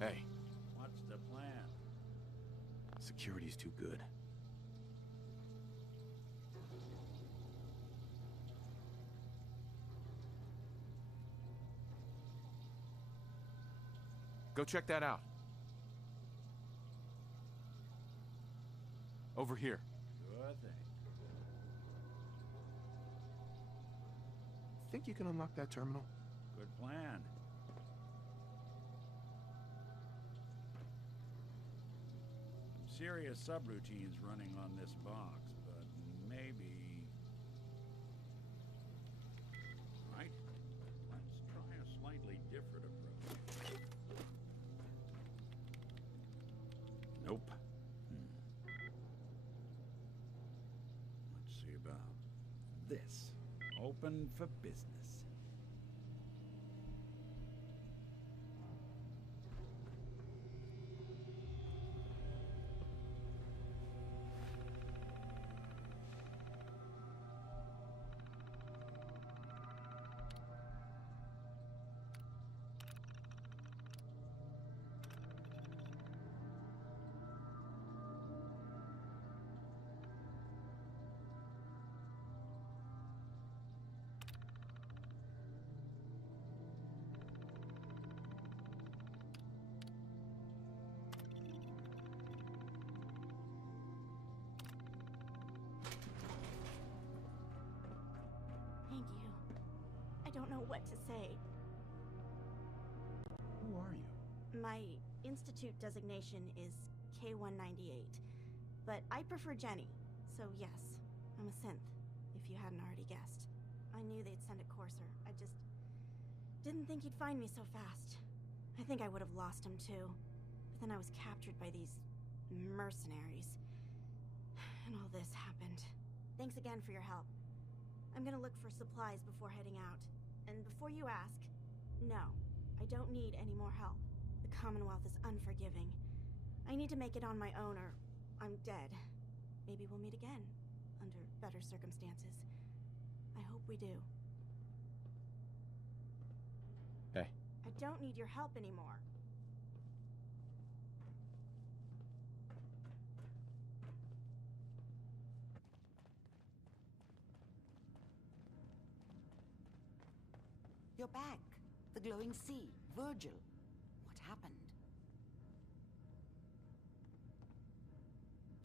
Hey, What's the plan? security's too good. Go check that out. Over here. Sure thing. Think you can unlock that terminal? Good plan. Some serious subroutines running on this box, but maybe... Right? Let's try a slightly different approach. Nope. Let's see about this. Open for business. Thank you. I don't know what to say. Who are you? My institute designation is K-198, but I prefer Jenny, so yes, I'm a synth, if you hadn't already guessed. I knew they'd send a courser, I just didn't think he'd find me so fast. I think I would have lost him too, but then I was captured by these mercenaries, and all this happened. Thanks again for your help. I'm gonna look for supplies before heading out. And before you ask, no, I don't need any more help. The Commonwealth is unforgiving. I need to make it on my own or I'm dead. Maybe we'll meet again, under better circumstances. I hope we do. Hey. I don't need your help anymore. You're back. The glowing sea. Virgil. What happened?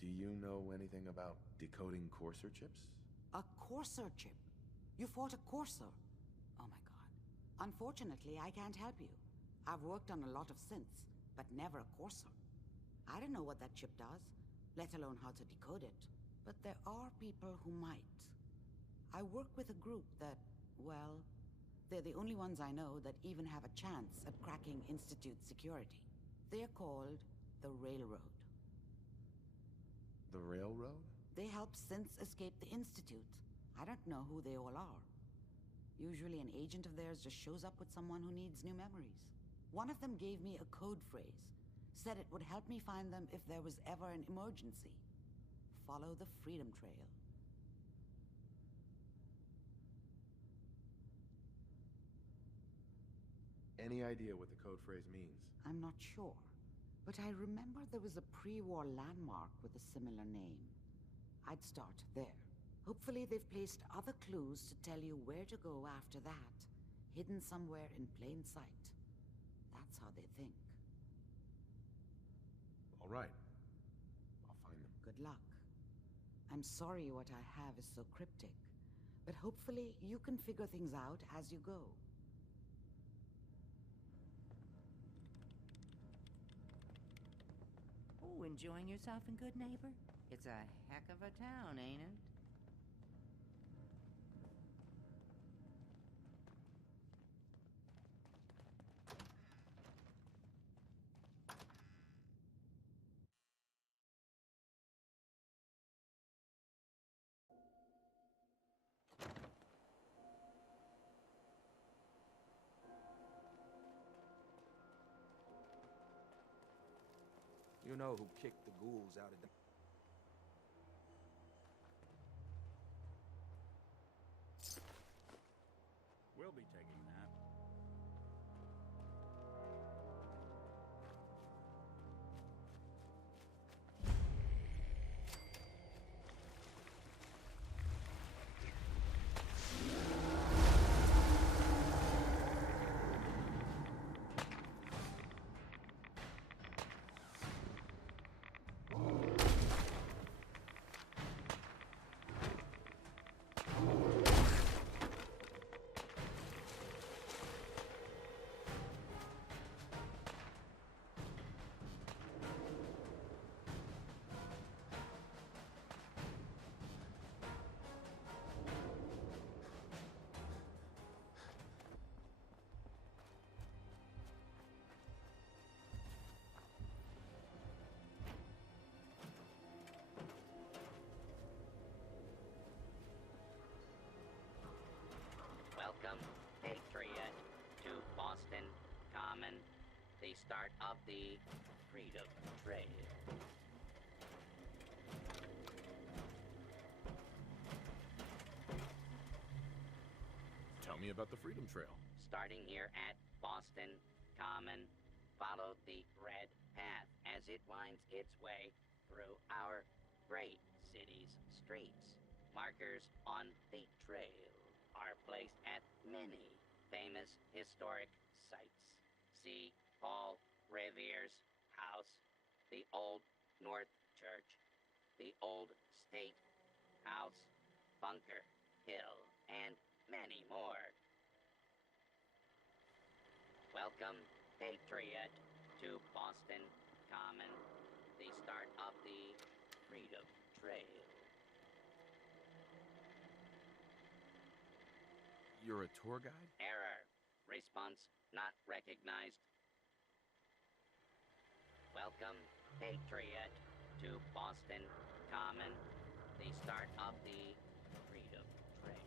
Do you know anything about decoding courser chips? A courser chip. You fought a courser. Oh my god. Unfortunately, I can't help you. I've worked on a lot of synths, but never a courser. I don't know what that chip does, let alone how to decode it. But there are people who might. I work with a group that, well, they're the only ones I know that even have a chance at cracking Institute security. They're called the Railroad. The railroad? They help synths escape the Institute. I don't know who they all are. Usually an agent of theirs just shows up with someone who needs new memories. One of them gave me a code phrase, said it would help me find them if there was ever an emergency. Follow the Freedom Trail. Any idea what the code phrase means? I'm not sure, but I remember there was a pre-war landmark with a similar name. I'd start there. Hopefully they've placed other clues to tell you where to go after that, hidden somewhere in plain sight. That's how they think. All right. I'll find them. Good luck. I'm sorry what I have is so cryptic, but hopefully you can figure things out as you go. Oh, enjoying yourself in Good Neighbor? It's a heck of a town, ain't it? You know who kicked the ghouls out of the... We'll be taking that. the start of the Freedom Trail. Tell me about the Freedom Trail. Starting here at Boston Common, follow the red path as it winds its way through our great city's streets. Markers on the trail are placed at many famous historic sites. See Paul Revere's house, the Old North Church, the Old State House, Bunker Hill, and many more. Welcome, Patriot, to Boston Common, the start of the Freedom Trail. You're a tour guide? Error. Response not recognized. Welcome, Patriot, to Boston Common, the start of the Freedom Trail.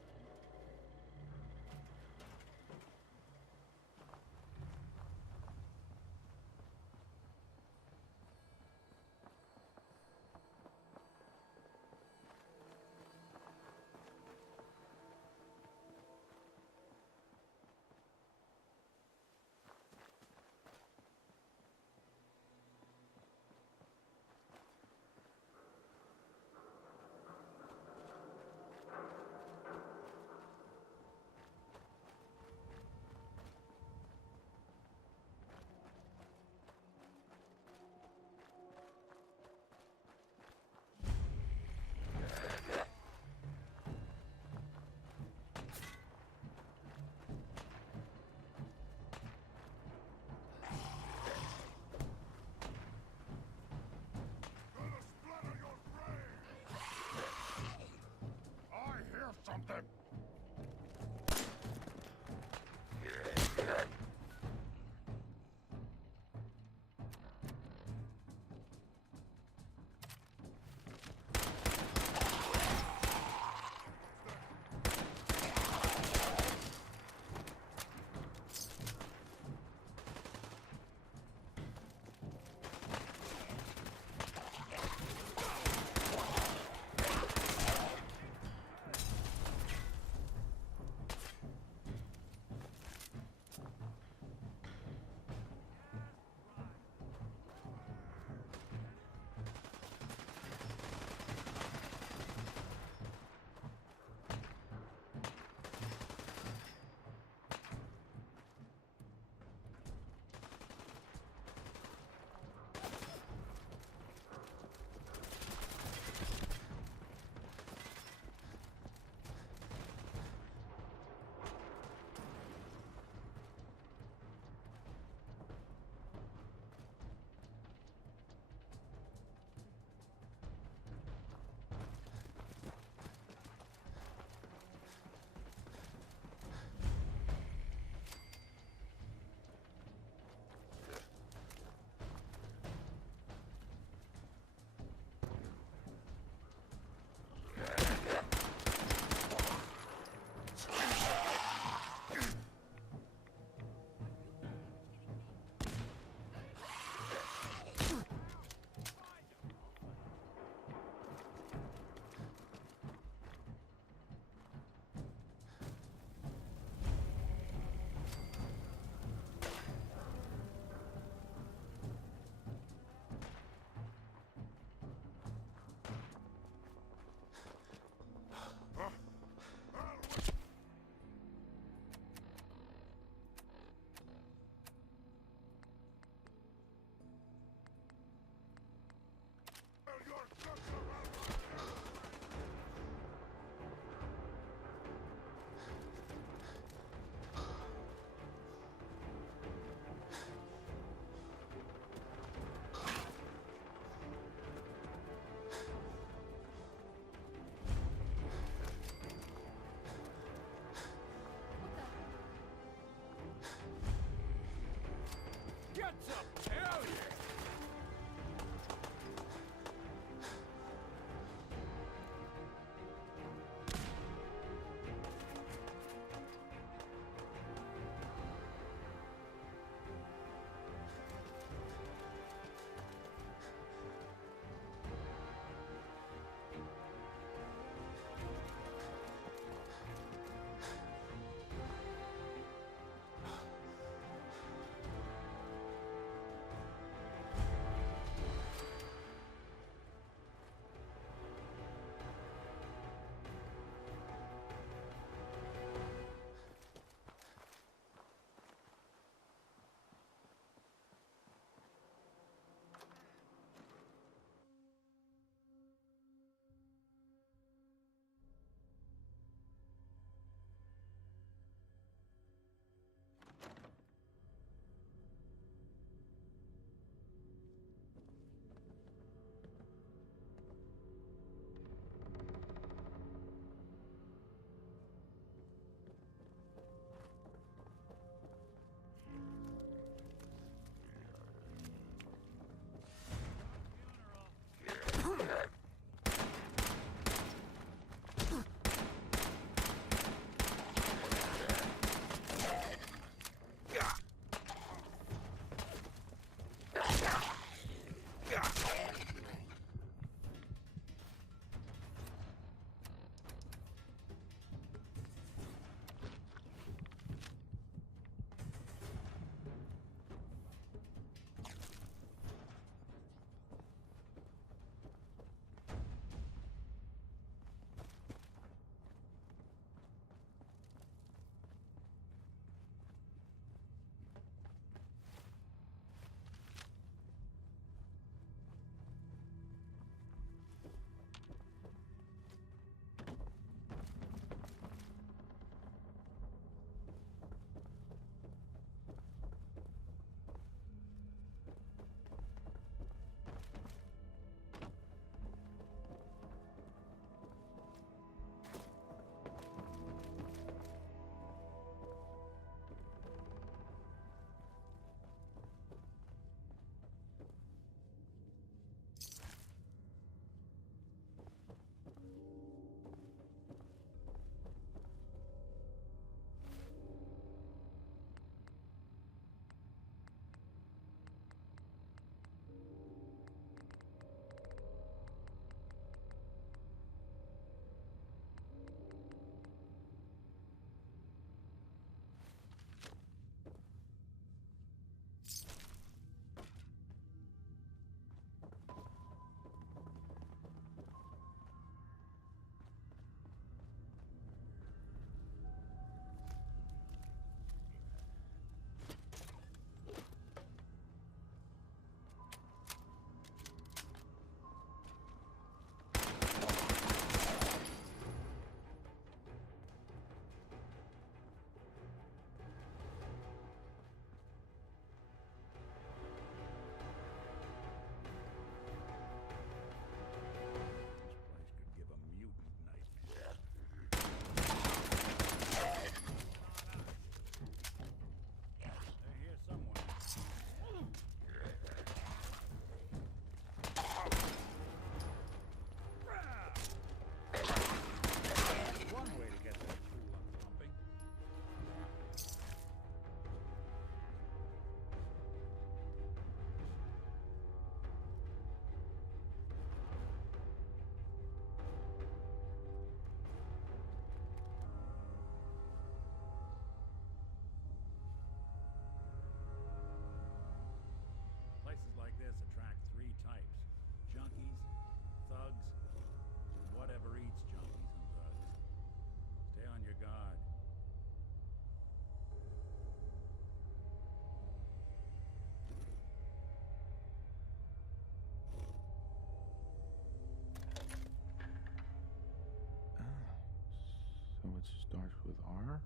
Starts with R?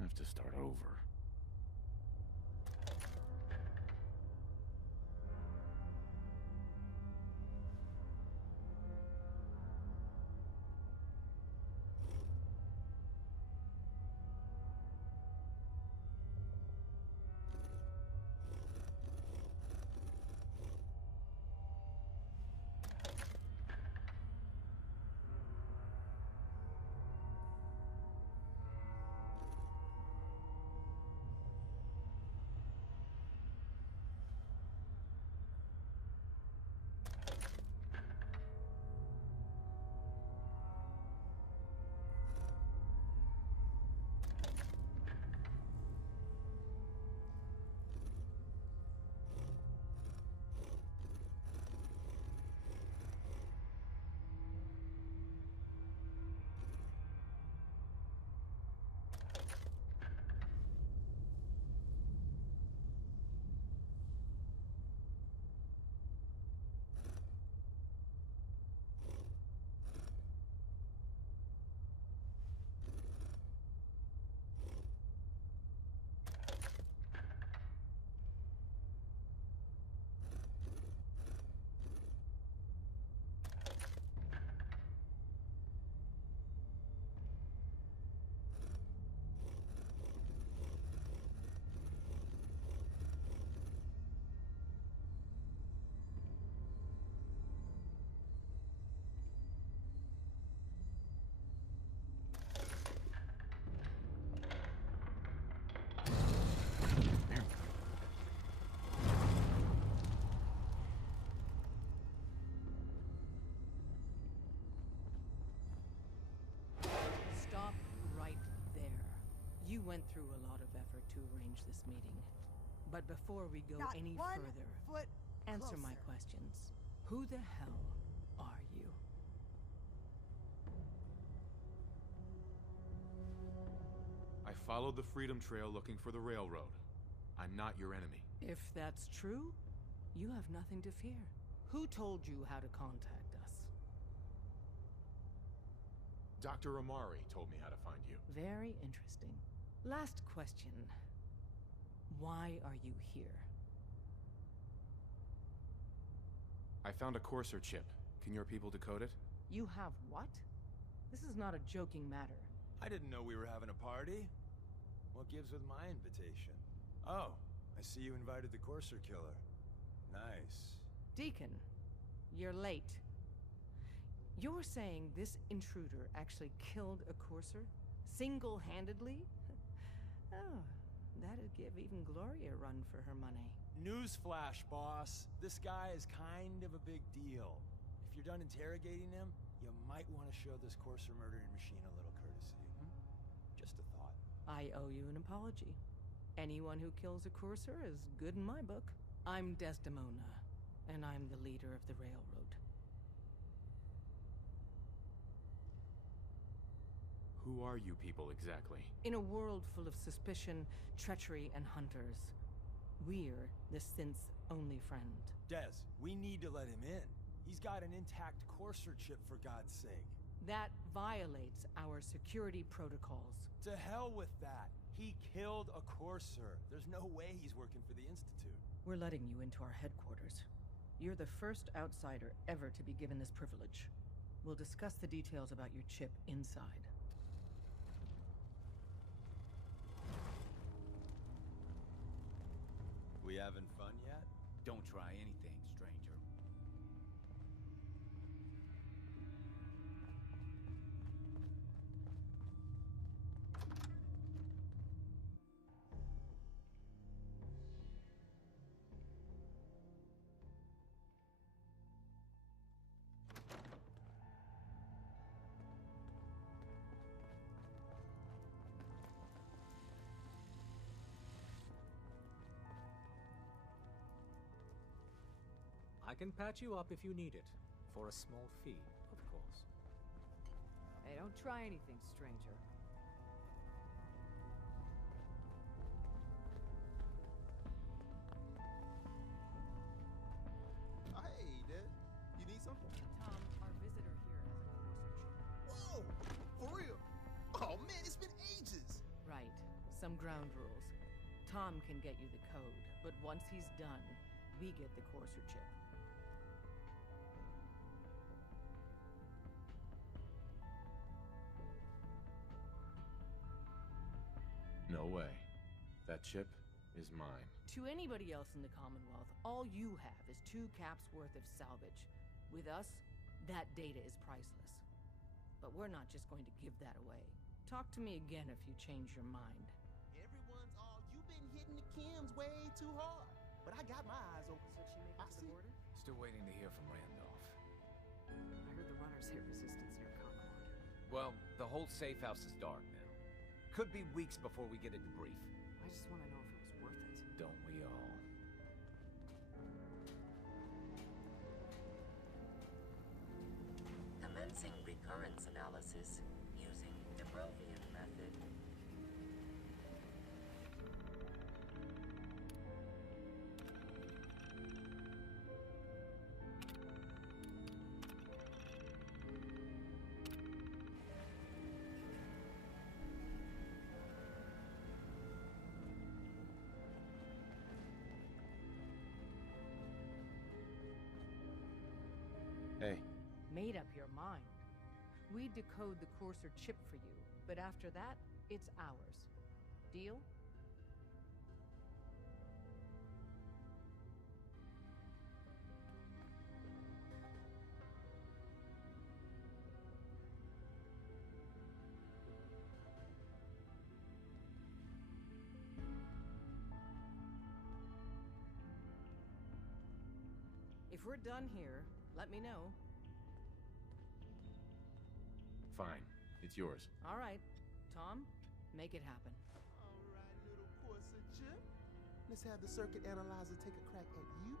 Have to start over. Stop right there. You went through a lot of effort to arrange this meeting. But before we go Not any one further, foot answer my closer. questions. Who the hell are you? I followed the Freedom Trail looking for the railroad. I'm not your enemy. If that's true, you have nothing to fear. Who told you how to contact us? Dr. Amari told me how to find you. Very interesting. Last question. Why are you here? I found a Courser chip. Can your people decode it? You have what? This is not a joking matter. I didn't know we were having a party. What gives with my invitation? Oh, I see you invited the Courser killer. Nice. Deacon, you're late. You're saying this intruder actually killed a Courser? Single-handedly? Oh, that'd give even Gloria a run for her money. Newsflash, boss. This guy is kind of a big deal. If you're done interrogating him, you might want to show this Courser murdering machine a little courtesy. Just a thought. I owe you an apology. Anyone who kills a Courser is good in my book. I'm Desdemona, and I'm the leader of the railroad. Who are you people exactly? In a world full of suspicion, treachery, and hunters, we're the synth's only friend. Des, we need to let him in. He's got an intact Courser chip, for God's sake. That violates our security protocols. To hell with that. He killed a Courser. There's no way he's working for the Institute. We're letting you into our headquarters. You're the first outsider ever to be given this privilege. We'll discuss the details about your chip inside. We having fun yet? Don't try anything, stranger. I can patch you up if you need it. For a small fee, of course. Hey, don't try anything, stranger. Hey, Dad. You need something? Tom, our visitor here has a courser chip. Whoa! For real? Oh, man, it's been ages! Right. Some ground rules. Tom can get you the code, but once he's done, we get the courser chip. No way. That chip is mine. To anybody else in the Commonwealth, all you have is 2 caps worth of salvage. With us, that data is priceless. But we're not just going to give that away. Talk to me again if you change your mind. Everyone's all, you've been hitting the chems way too hard. But I got my eyes open. So she make it to the border? Still waiting to hear from Randolph. I heard the runners hit resistance near Concord. Well, the whole safe house is dark now. Could be weeks before we get a debrief. I just want to know if it was worth it. Don't we all? Commencing recurrence analysis using the Brovian method. Hey. Made up your mind. We decode the courser chip for you, but after that, it's ours. Deal? If we're done here, let me know. Fine. It's yours. All right. Tom, make it happen. All right, little courser chip. Let's have the circuit analyzer take a crack at you.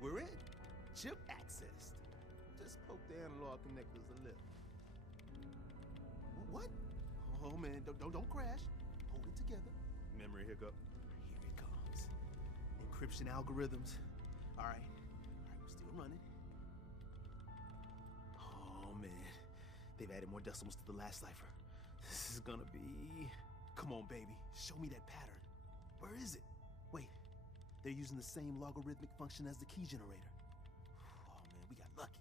We're in. Chip accessed. Just poke the analog connectors a little. What? Oh man, don't crash. Hold it together. Memory hiccup. Here it comes. Encryption algorithms. All right, we're still running. Oh man, they've added more decimals to the last cipher. This is gonna be... Come on, baby, show me that pattern. Where is it? Wait, they're using the same logarithmic function as the key generator. Oh man, we got lucky.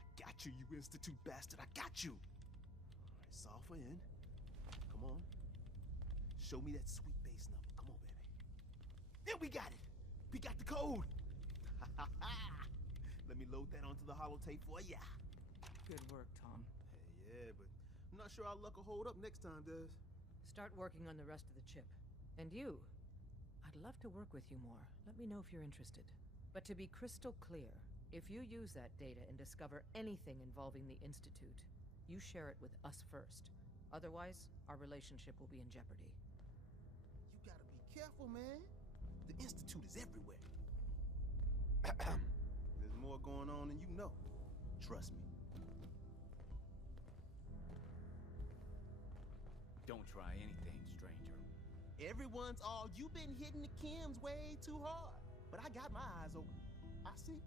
I got you, you Institute bastard, I got you. All right, solve for n. Come on. Show me that sweet base number. Come on, baby. Then we got it. We got the code. Let me load that onto the holotape for ya. Good work, Tom. Hey, yeah, but I'm not sure our luck will hold up next time, Des. Start working on the rest of the chip. And you, I'd love to work with you more. Let me know if you're interested. But to be crystal clear, if you use that data and discover anything involving the Institute, you share it with us first. Otherwise, our relationship will be in jeopardy. You gotta be careful, man. The Institute is everywhere. There's more going on than you know. Trust me. Don't try anything, stranger. Everyone's all, you've been hitting the chems way too hard. But I got my eyes open. I see.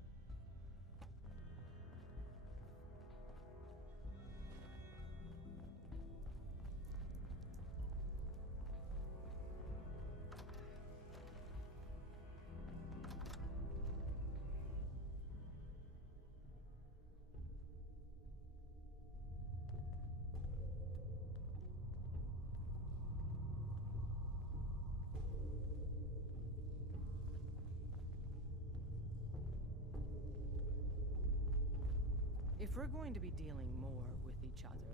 If we're going to be dealing more with each other,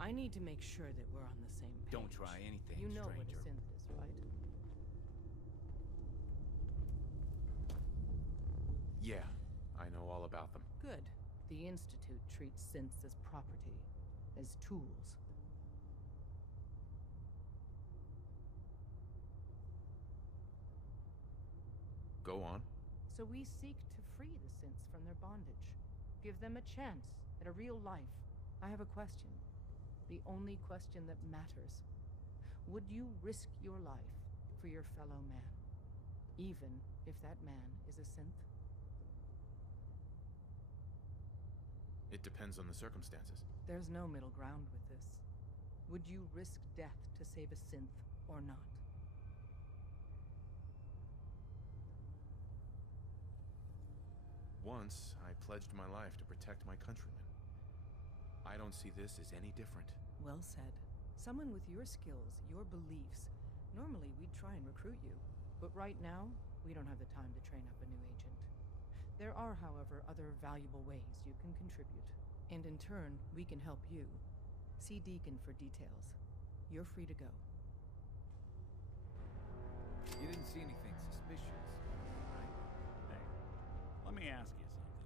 I need to make sure that we're on the same page. Don't try anything, You know stranger. what a synth is, right? Yeah, I know all about them. Good. The Institute treats synths as property, as tools. Go on. So we seek to free the synths from their bondage. Give them a chance at a real life. I have a question. The only question that matters. Would you risk your life for your fellow man? Even if that man is a synth? It depends on the circumstances. There's no middle ground with this. Would you risk death to save a synth or not? Once, I pledged my life to protect my countrymen. I don't see this as any different. Well said. Someone with your skills, your beliefs. Normally, we'd try and recruit you. But right now, we don't have the time to train up a new agent. There are, however, other valuable ways you can contribute. And in turn, we can help you. See Deacon for details. You're free to go. You didn't see anything suspicious, right? Hey, let me ask you something.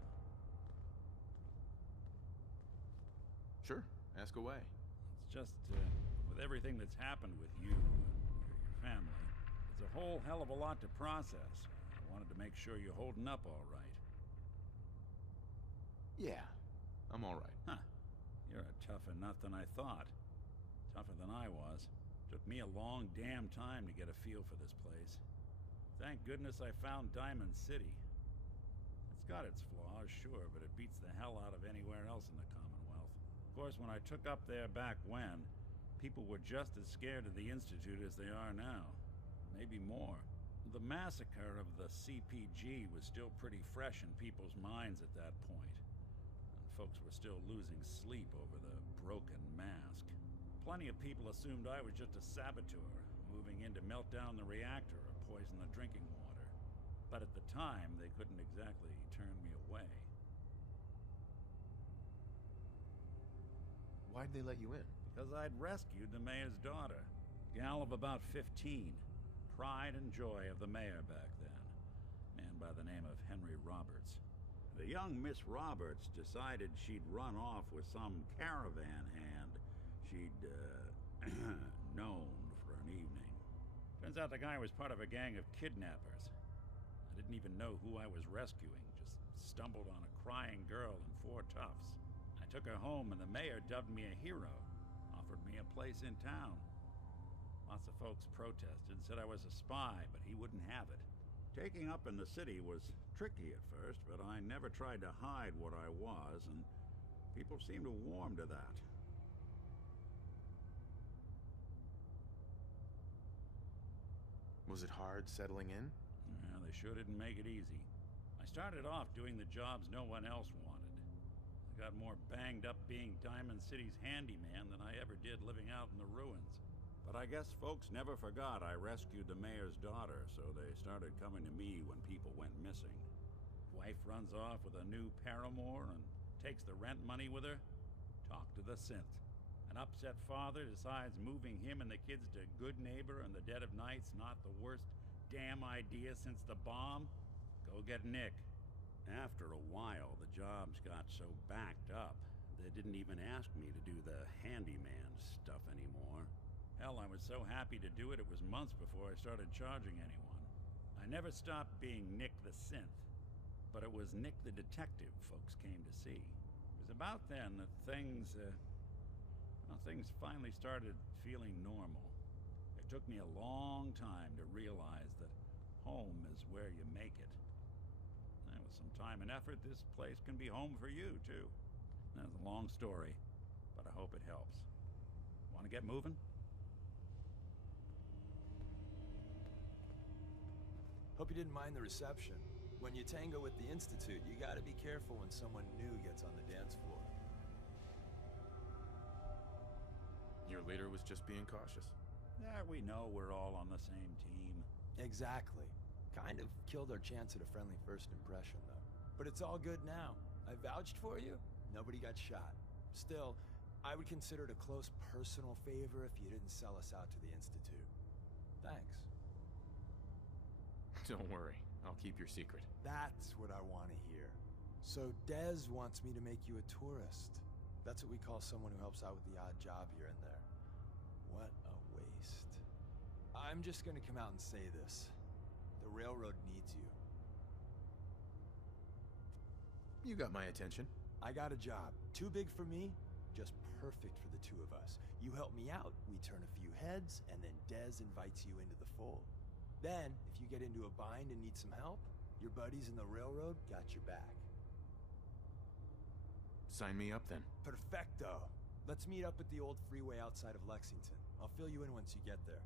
Sure, ask away. It's just, with everything that's happened with you and your family, it's a whole hell of a lot to process. I wanted to make sure you're holding up all right. Yeah, I'm all right. Huh. You're a tougher nut than I thought. Tougher than I was. Took me a long damn time to get a feel for this place. Thank goodness I found Diamond City. It's got its flaws, sure, but it beats the hell out of anywhere else in the Commonwealth. Of course, when I took up there back when, people were just as scared of the Institute as they are now. Maybe more. The massacre of the CPG was still pretty fresh in people's minds at that point. And folks were still losing sleep over the broken mask. Plenty of people assumed I was just a saboteur, moving in to melt down the reactor or poison the drinking water. But at the time, they couldn't exactly turn me away. Why'd they let you in? Because I'd rescued the mayor's daughter. Gal of about 15. Pride and joy of the mayor back then. Man by the name of Henry Roberts. The young Miss Roberts decided she'd run off with some caravan hand she'd, known for an evening. Turns out the guy was part of a gang of kidnappers. I didn't even know who I was rescuing, just stumbled on a crying girl and 4 toughs. I took her home and the mayor dubbed me a hero, offered me a place in town. Lots of folks protested, said I was a spy, but he wouldn't have it. Taking up in the city was tricky at first, but I never tried to hide what I was, and people seemed to warm to that. Was it hard settling in? Yeah, they sure didn't make it easy. I started off doing the jobs no one else wanted. I got more banged up being Diamond City's handyman than I ever did living out in the ruins. But I guess folks never forgot I rescued the mayor's daughter, so they started coming to me when people went missing. Wife runs off with a new paramour and takes the rent money with her. Talk to the synth. An upset father decides moving him and the kids to Good Neighbor in the dead of night's not the worst damn idea since the bomb. Go get Nick. After a while, the jobs got so backed up, they didn't even ask me to do the handyman stuff anymore. Hell, I was so happy to do it, it was months before I started charging anyone. I never stopped being Nick the Synth, but it was Nick the Detective folks came to see. It was about then that things finally started feeling normal. It took me a long time to realize that home is where you make it. And with some time and effort, this place can be home for you, too. That's a long story, but I hope it helps. Want to get moving? Hope you didn't mind the reception. When you tango with the Institute, you gotta be careful when someone new gets on the dance floor. Your leader was just being cautious. Yeah, we know we're all on the same team. Exactly. Kind of killed our chance at a friendly first impression, though. But it's all good now. I vouched for you. Nobody got shot. Still, I would consider it a close personal favor if you didn't sell us out to the Institute. Thanks. Don't worry. I'll keep your secret. That's what I want to hear. So Dez wants me to make you a tourist. That's what we call someone who helps out with the odd job here and there. What a waste. I'm just gonna come out and say this. The railroad needs you. You got my attention. I got a job. Too big for me, just perfect for the two of us. You help me out, we turn a few heads, and then Dez invites you into the fold. Then, if you get into a bind and need some help, your buddies in the railroad got your back. Sign me up then. Perfecto. Let's meet up at the old freeway outside of Lexington. I'll fill you in once you get there.